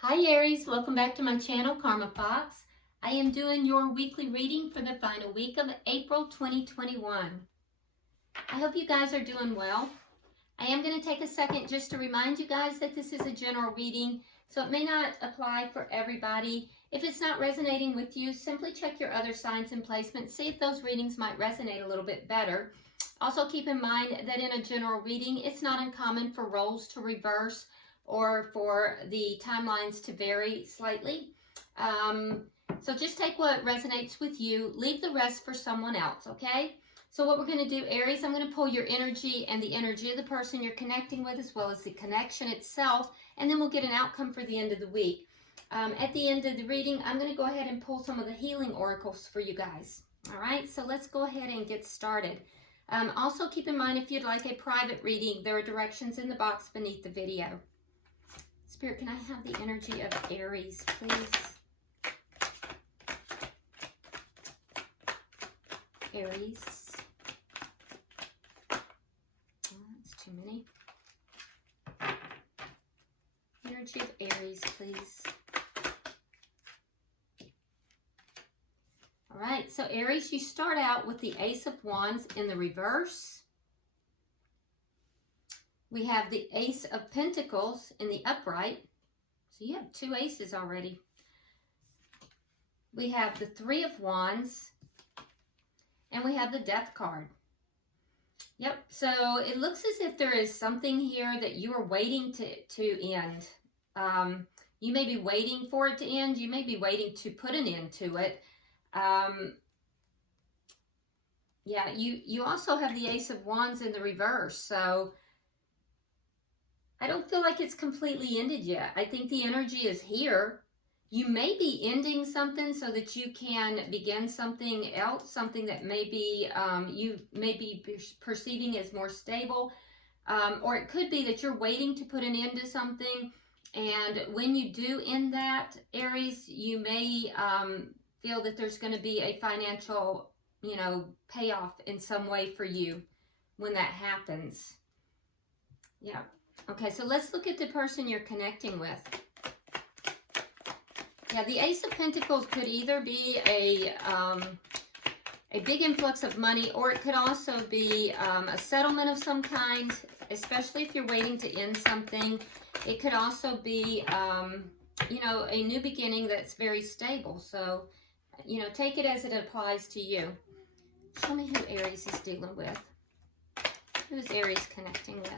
Hi Aries, welcome back to my channel, Karma Fox. I am doing your weekly reading for the final week of April 2021. I hope you guys are doing well. I am going to take a second just to remind you guys that this is a general reading, so it may not apply for everybody. If it's not resonating with you, simply check your other signs and placements, see if those readings might resonate a little bit better. Also keep in mind that in a general reading, it's not uncommon for roles to reverse or for the timelines to vary slightly. So just take what resonates with you, leave the rest for someone else, okay? So what we're going to do, Aries, I'm going to pull your energy and the energy of the person you're connecting with, as well as the connection itself, and then we'll get an outcome for the end of the week. At the end of the reading, I'm going to go ahead and pull some of the healing oracles for you guys. All right, so let's go ahead and get started. Also keep in mind, if you'd like a private reading, there are directions in the box beneath the video. Spirit, can I have the energy of Aries, please? Aries. Oh, that's too many. Energy of Aries, please. All right, so Aries, you start out with the Ace of Wands in the reverse. We have the Ace of Pentacles in the upright. So you have two aces already. We have the Three of Wands. And we have the Death card. Yep, so it looks as if there is something here that you are waiting to end. You may be waiting for it to end. You may be waiting to put an end to it. Yeah, you also have the Ace of Wands in the reverse. So I don't feel like it's completely ended yet. I think the energy is here. You may be ending something so that you can begin something else, something that maybe you may be perceiving as more stable. Or it could be that you're waiting to put an end to something. And when you do end that, Aries, you may feel that there's going to be a financial, payoff in some way for you when that happens. Yeah. Okay, so let's look at the person you're connecting with. Yeah, the Ace of Pentacles could either be a big influx of money, or it could also be a settlement of some kind, especially if you're waiting to end something. It could also be, a new beginning that's very stable. So, take it as it applies to you. Show me who Aries is dealing with. Who's Aries connecting with?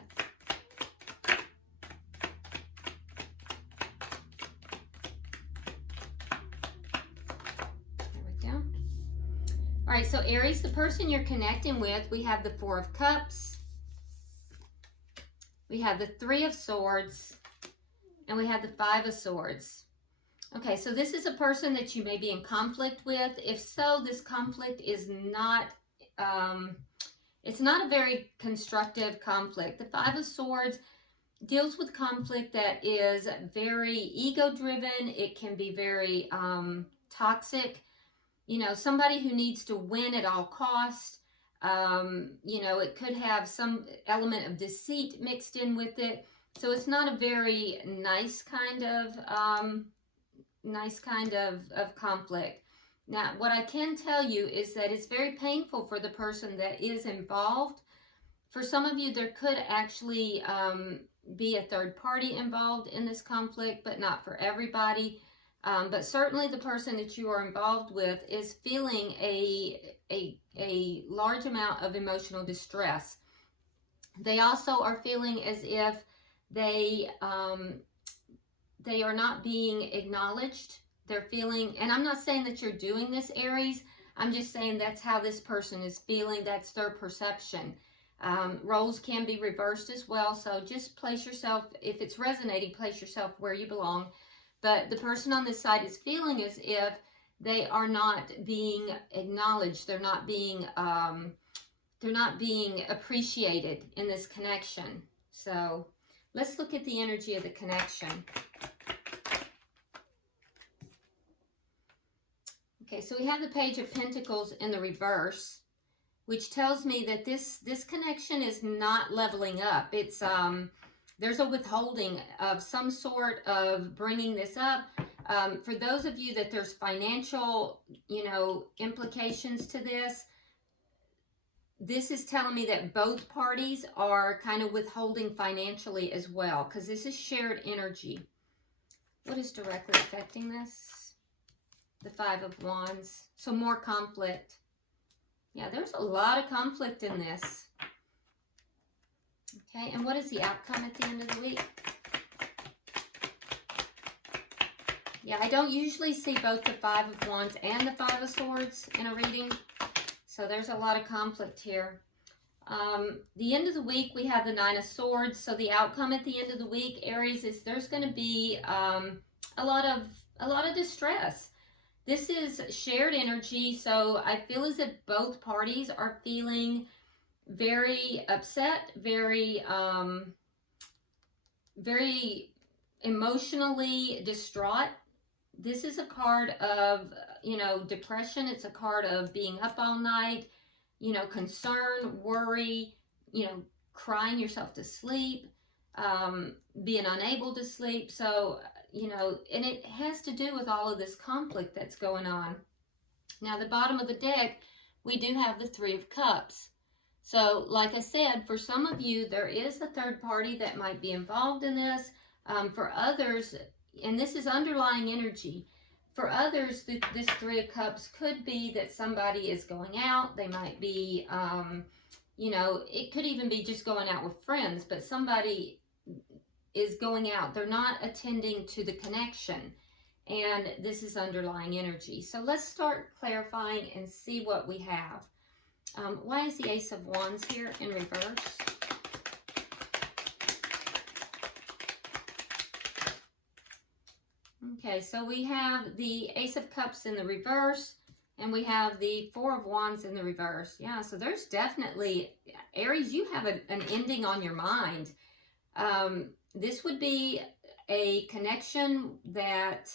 All right, so Aries, the person you're connecting with, we have the Four of Cups, we have the Three of Swords, and we have the Five of Swords. Okay, so this is a person that you may be in conflict with. If so, this conflict is not, it's not a very constructive conflict. The Five of Swords deals with conflict that is very ego-driven. It can be very toxic. Somebody who needs to win at all costs. It could have some element of deceit mixed in with it. So it's not a very nice kind of conflict. Now, what I can tell you is that it's very painful for the person that is involved. For some of you, there could actually be a third party involved in this conflict, but not for everybody. But certainly the person that you are involved with is feeling a large amount of emotional distress. They also are feeling as if they are not being acknowledged. They're feeling, and I'm not saying that you're doing this, Aries. I'm just saying that's how this person is feeling. That's their perception. Roles can be reversed as well. So just place yourself, if it's resonating, place yourself where you belong. But the person on this side is feeling as if they are not being acknowledged. They're not being appreciated in this connection. So let's look at the energy of the connection. Okay, so we have the Page of Pentacles in the reverse, which tells me that this connection is not leveling up. It's there's a withholding of some sort of bringing this up. For those of you that there's financial, implications to this, this is telling me that both parties are kind of withholding financially as well, because this is shared energy. What is directly affecting this? The Five of Wands. So more conflict. Yeah, there's a lot of conflict in this. Okay, and what is the outcome at the end of the week? Yeah, I don't usually see both the Five of Wands and the Five of Swords in a reading. So there's a lot of conflict here. The end of the week, we have the Nine of Swords. So the outcome at the end of the week, Aries, is there's going to be a lot of distress. This is shared energy, so I feel as if both parties are feeling very upset, very emotionally distraught. This is a card of, depression. It's a card of being up all night, concern, worry, crying yourself to sleep, being unable to sleep. So, and it has to do with all of this conflict that's going on. Now, the bottom of the deck, we do have the Three of Cups. So, like I said, for some of you, there is a third party that might be involved in this. For others, and this is underlying energy, for others, this Three of Cups could be that somebody is going out. They might be, it could even be just going out with friends, but somebody is going out. They're not attending to the connection, and this is underlying energy. So let's start clarifying and see what we have. Why is the Ace of Wands here in reverse? Okay, so we have the Ace of Cups in the reverse, and we have the Four of Wands in the reverse. Yeah, so there's definitely, Aries, you have an ending on your mind. This would be a connection that,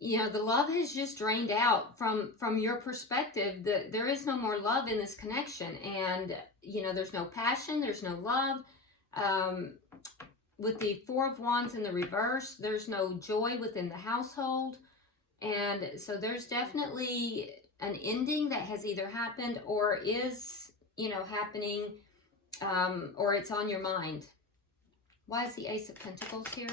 the love has just drained out from your perspective. There is no more love in this connection, and, there's no passion, there's no love. With the Four of Wands in the reverse, there's no joy within the household. And so there's definitely an ending that has either happened or is, happening, or it's on your mind. Why is the Ace of Pentacles here?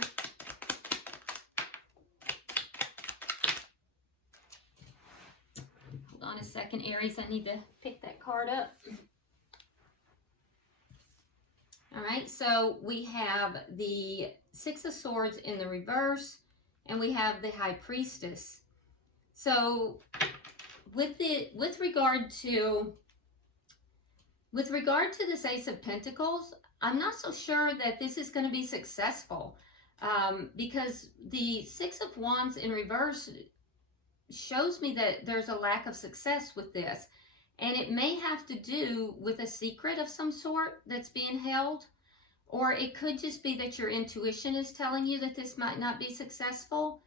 Hold on a second, Aries. I need to pick that card up. All right, so we have the Six of Swords in the reverse, and we have the High Priestess. So with regard to this Ace of Pentacles, I'm not so sure that this is going to be successful, because the Six of Wands in reverse shows me that there's a lack of success with this. And it may have to do with a secret of some sort that's being held. Or it could just be that your intuition is telling you that this might not be successful.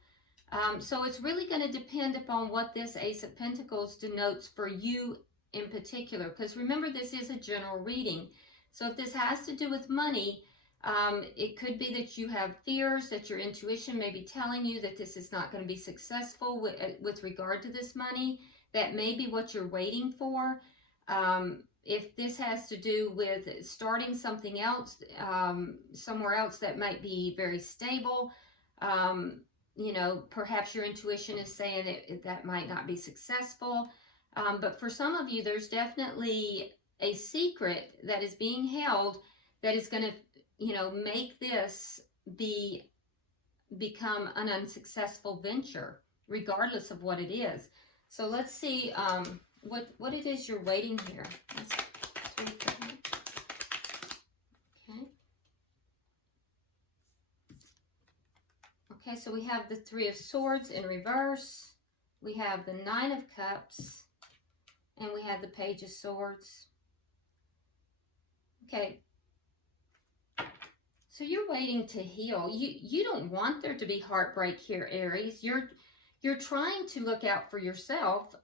So it's really going to depend upon what this Ace of Pentacles denotes for you in particular. Because remember, this is a general reading. So if this has to do with money, it could be that you have fears, that your intuition may be telling you that this is not going to be successful with regard to this money. That may be what you're waiting for. If this has to do with starting something else, somewhere else that might be very stable, perhaps your intuition is saying that might not be successful. But for some of you, there's definitely a secret that is being held that is going to, make this become an unsuccessful venture, regardless of what it is. So let's see what it is you're waiting here. Okay, so we have the Three of Swords in reverse. We have the Nine of Cups. And we have the Page of Swords. Okay. So you're waiting to heal. You don't want there to be heartbreak here, Aries. You're trying to look out for yourself.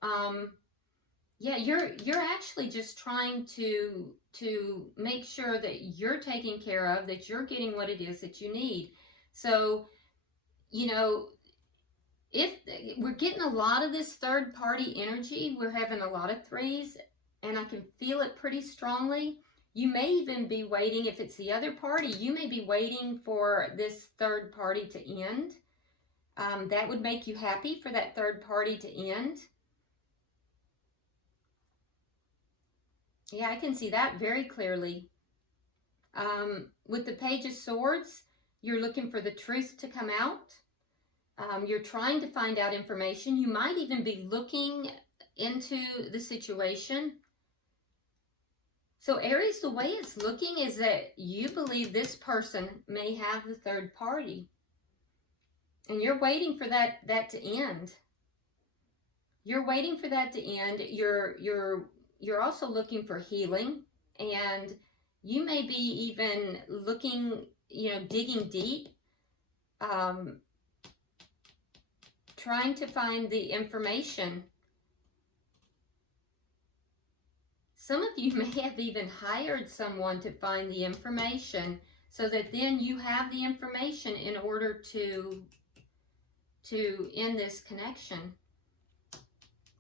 Yeah, you're actually just trying to make sure that you're taken care of, that you're getting what it is that you need. So, you know, if we're getting a lot of this third party energy, we're having a lot of threes, and I can feel it pretty strongly. You may even be waiting, if it's the other party, you may be waiting for this third party to end. That would make you happy for that third party to end. Yeah, I can see that very clearly. With the Page of Swords, you're looking for the truth to come out. You're trying to find out information. You might even be looking into the situation. So Aries, the way it's looking is that you believe this person may have the third party. And you're waiting for that to end. You're waiting for that to end. You're also looking for healing, and you may be even looking, digging deep, trying to find the information. Some of you may have even hired someone to find the information so that then you have the information in order to end this connection.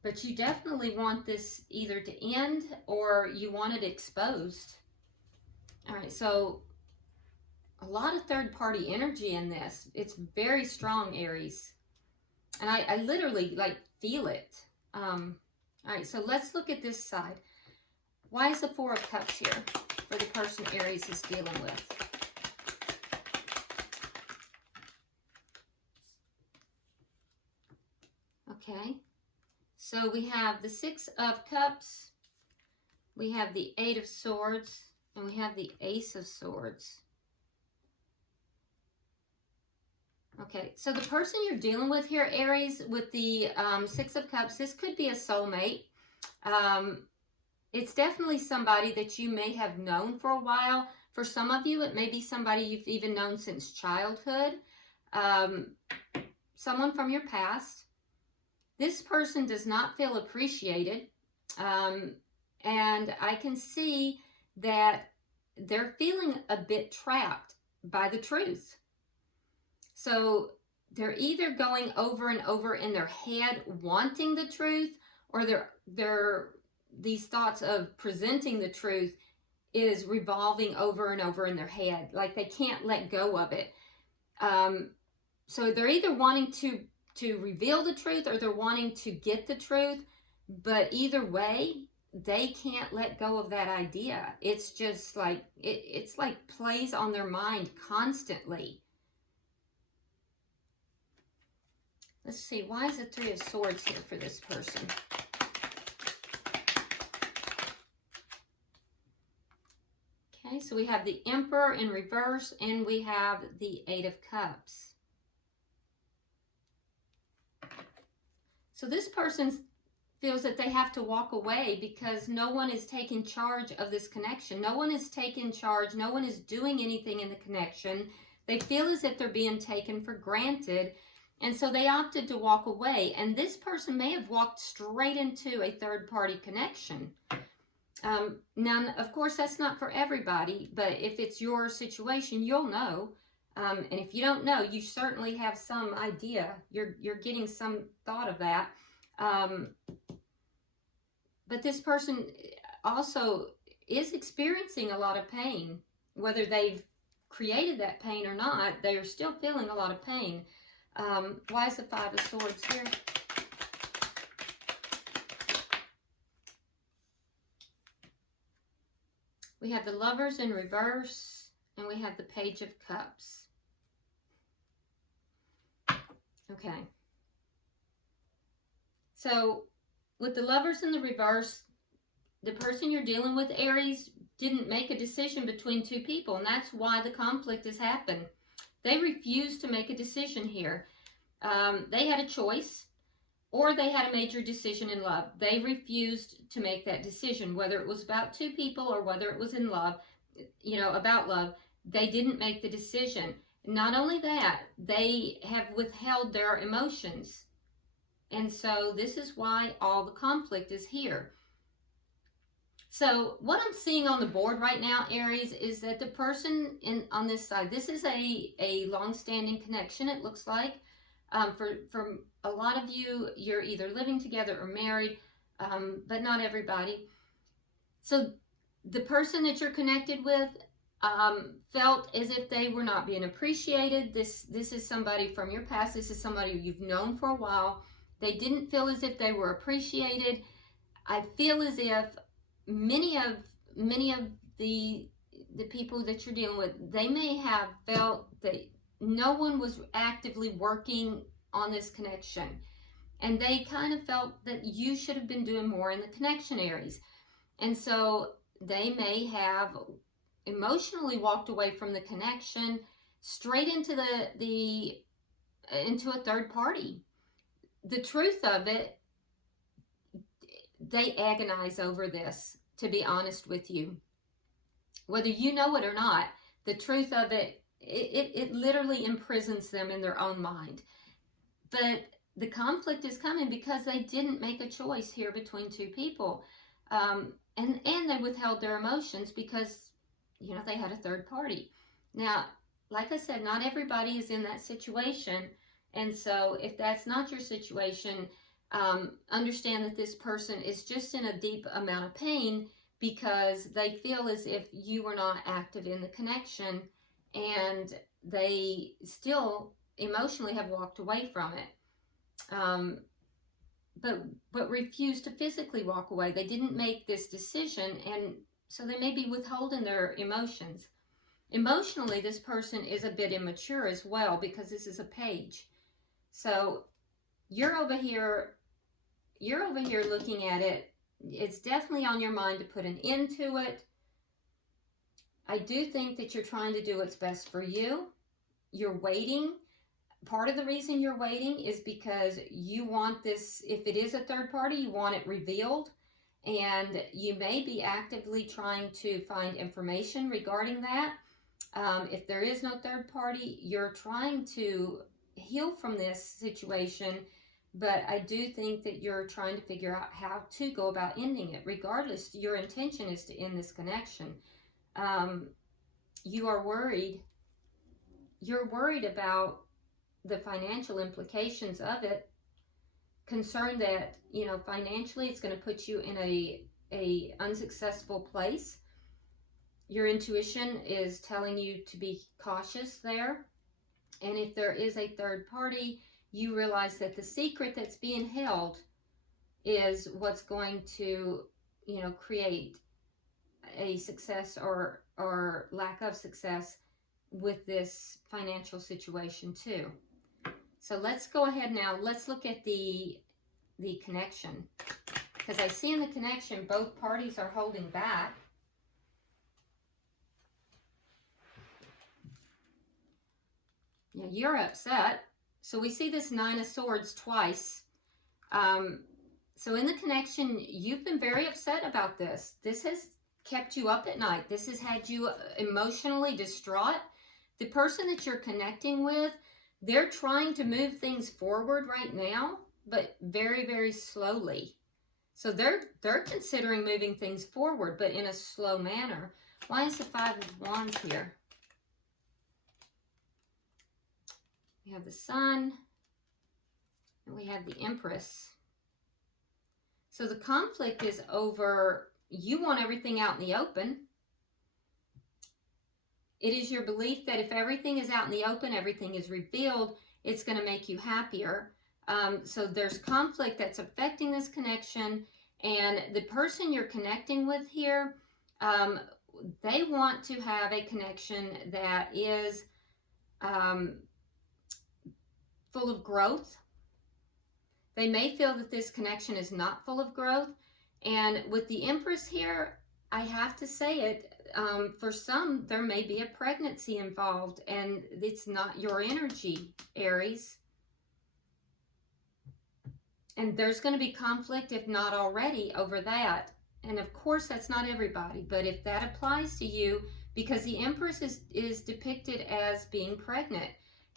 But you definitely want this either to end or you want it exposed. All right, so a lot of third-party energy in this. It's very strong, Aries. And I literally, feel it. All right, so let's look at this side. Why is the Four of Cups here for the person Aries is dealing with? Okay. So we have the Six of Cups, we have the Eight of Swords, and we have the Ace of Swords. Okay, so the person you're dealing with here, Aries, with the Six of Cups, this could be a soulmate. It's definitely somebody that you may have known for a while. For some of you, it may be somebody you've even known since childhood. Someone from your past. This person does not feel appreciated, and I can see that they're feeling a bit trapped by the truth. So they're either going over and over in their head wanting the truth, or these thoughts of presenting the truth is revolving over and over in their head, like they can't let go of it. So they're either wanting to reveal the truth or they're wanting to get the truth, but either way, they can't let go of that idea. It's just like, it's like plays on their mind constantly. Let's see, why is the Three of Swords here for this person? Okay, so we have the Emperor in reverse and we have the Eight of Cups. So this person feels that they have to walk away because no one is taking charge of this connection. No one is taking charge. No one is doing anything in the connection. They feel as if they're being taken for granted. And so they opted to walk away. And this person may have walked straight into a third-party connection. Now, of course, that's not for everybody. But if it's your situation, you'll know. And if you don't know, you certainly have some idea. You're getting some thought of that. But this person also is experiencing a lot of pain. Whether they've created that pain or not, they are still feeling a lot of pain. Why is the Five of Swords here? We have the Lovers in reverse, and we have the Page of Cups. Okay. So, with the Lovers in the reverse, the person you're dealing with, Aries, didn't make a decision between two people, and that's why the conflict has happened. They refused to make a decision here. They had a choice, or they had a major decision in love. They refused to make that decision, whether it was about two people or whether it was in love, about love. They didn't make the decision. Not only that, they have withheld their emotions. And so this is why all the conflict is here. So what I'm seeing on the board right now, Aries, is that the person on this side, this is a long-standing connection, it looks like. For a lot of you, you're either living together or married, but not everybody. So the person that you're connected with felt as if they were not being appreciated. This is somebody from your past. This is somebody you've known for a while. They didn't feel as if they were appreciated. I feel as if many of the people that you're dealing with, they may have felt that no one was actively working on this connection, and they kind of felt that you should have been doing more in the connection, Aries. And so they may have emotionally walked away from the connection straight into into a third party. The truth of it, they agonize over this, to be honest with you. Whether you know it or not, the truth of it, it literally imprisons them in their own mind. But the conflict is coming because they didn't make a choice here between two people. And they withheld their emotions because, you know, they had a third party. Now, like I said, not everybody is in that situation. And so if that's not your situation, understand that this person is just in a deep amount of pain because they feel as if you were not active in the connection, and they still emotionally have walked away from it. But refuse to physically walk away. They didn't make this decision, and so they may be withholding their emotions. Emotionally, this person is a bit immature as well because this is a page. So you're over here looking at it. It's definitely on your mind to put an end to it. I do think that you're trying to do what's best for you. You're waiting. Part of the reason you're waiting is because you want this, if it is a third party, you want it revealed. And you may be actively trying to find information regarding that. If there is no third party, you're trying to heal from this situation. But I do think that you're trying to figure out how to go about ending it. Regardless, your intention is to end this connection. You are worried. You're worried about the financial implications of it. Concerned that, you know, financially it's going to put you in a unsuccessful place. Your intuition is telling you to be cautious there. And if there is a third party, you realize that the secret that's being held is what's going to, you know, create a success or lack of success with this financial situation too. So let's go ahead now. Let's look at the connection, because I see in the connection both parties are holding back. Yeah, you're upset. So we see this Nine of Swords twice. So in the connection, you've been very upset about this. This has kept you up at night. This has had you emotionally distraught. The person that you're connecting with, they're trying to move things forward right now, but very, very slowly. So they're considering moving things forward, but in a slow manner. Why is the Five of Wands here? We have the Sun, and we have the Empress. So the conflict is over, you want everything out in the open. It is your belief that if everything is out in the open, everything is revealed, it's going to make you happier. So there's conflict that's affecting this connection, and the person you're connecting with here, they want to have a connection that is full of growth. They may feel that this connection is not full of growth. And with the Empress here, I have to say it, for some, there may be a pregnancy involved, and it's not your energy, Aries. And there's going to be conflict, if not already, over that. And of course, that's not everybody. But if that applies to you, because the Empress is depicted as being pregnant.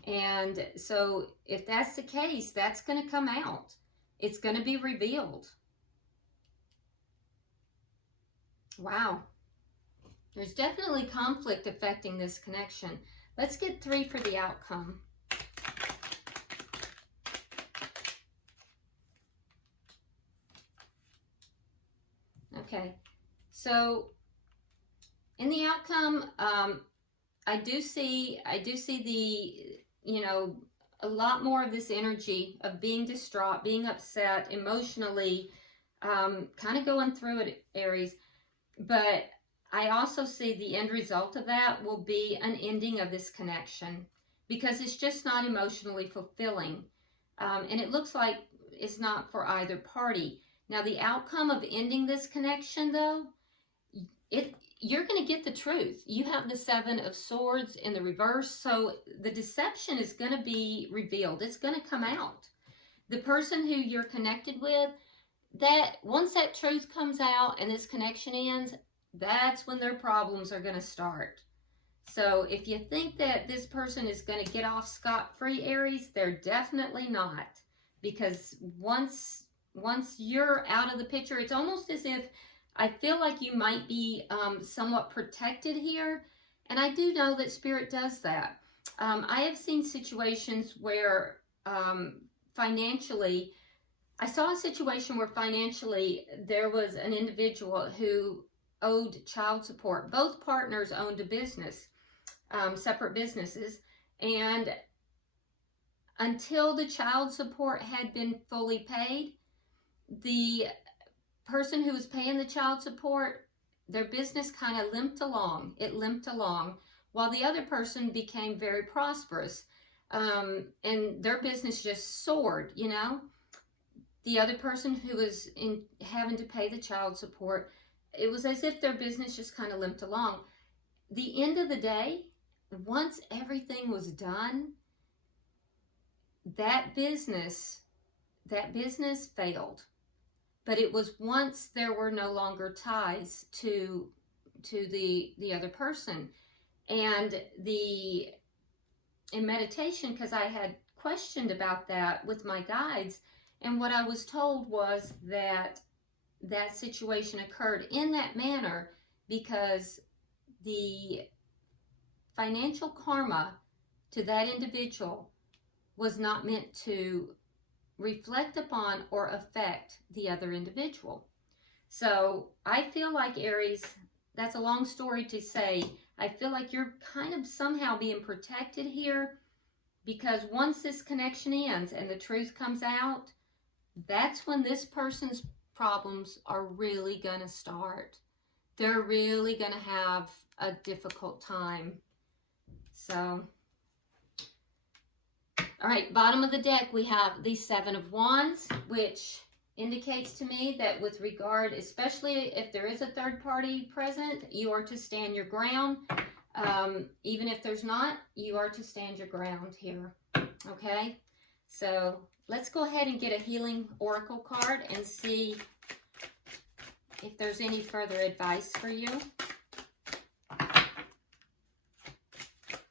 And so if that's the case, that's going to come out. It's going to be revealed. Wow. There's definitely conflict affecting this connection. Let's get 3 for the outcome. Okay, so in the outcome, I do see the, you know, a lot more of this energy of being distraught, being upset, emotionally, kind of going through it, Aries. But I also see the end result of that will be an ending of this connection because it's just not emotionally fulfilling. And it looks like it's not for either party. Now, the outcome of ending this connection, though, you're going to get the truth. You have the 7 of Swords in the reverse, so the deception is going to be revealed. It's going to come out. The person who you're connected with, that once that truth comes out and this connection ends, that's when their problems are going to start. So if you think that this person is going to get off scot-free, Aries, they're definitely not. Because once you're out of the picture, it's almost as if I feel like you might be somewhat protected here. And I do know that Spirit does that. I have seen situations where financially, I saw a situation where financially there was an individual who owed child support. Both partners owned a business, separate businesses. And until the child support had been fully paid, the person who was paying the child support, their business kind of limped along. It limped along while the other person became very prosperous. And their business just soared, you know. The other person who was having to pay the child support, it was as if their business just kind of limped along. The end of the day, once everything was done, that business failed. But it was once there were no longer ties to the other person. And in meditation, because I had questioned about that with my guides, and what I was told was that that situation occurred in that manner because the financial karma to that individual was not meant to reflect upon or affect the other individual. So I feel like, Aries, that's a long story to say, I feel like you're kind of somehow being protected here because once this connection ends and the truth comes out, that's when this person's problems are really going to start. They're really going to have a difficult time. So, all right, bottom of the deck, we have the 7 of Wands, which indicates to me that with regard, especially if there is a third party present, you are to stand your ground. Even if there's not, you are to stand your ground here. Okay, so let's go ahead and get a healing oracle card and see if there's any further advice for you.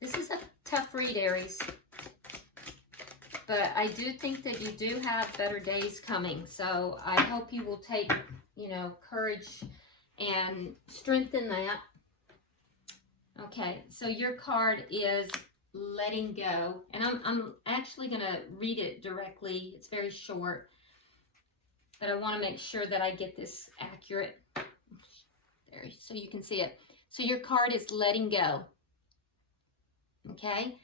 This is a tough read, Aries. But I do think that you do have better days coming. So I hope you will take, you know, courage and strengthen that. Okay, so your card is letting go. And I'm actually going to read it directly. It's very short. But I want to make sure that I get this accurate. There, so you can see it. So your card is letting go. Okay?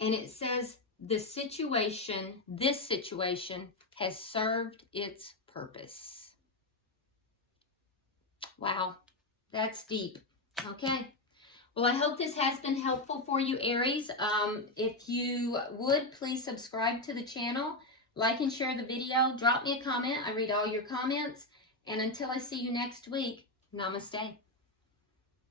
And it says, this situation has served its purpose. Wow, that's deep. Okay. Well, I hope this has been helpful for you, Aries. If you would, please subscribe to the channel, like and share the video, drop me a comment. I read all your comments. And until I see you next week, namaste.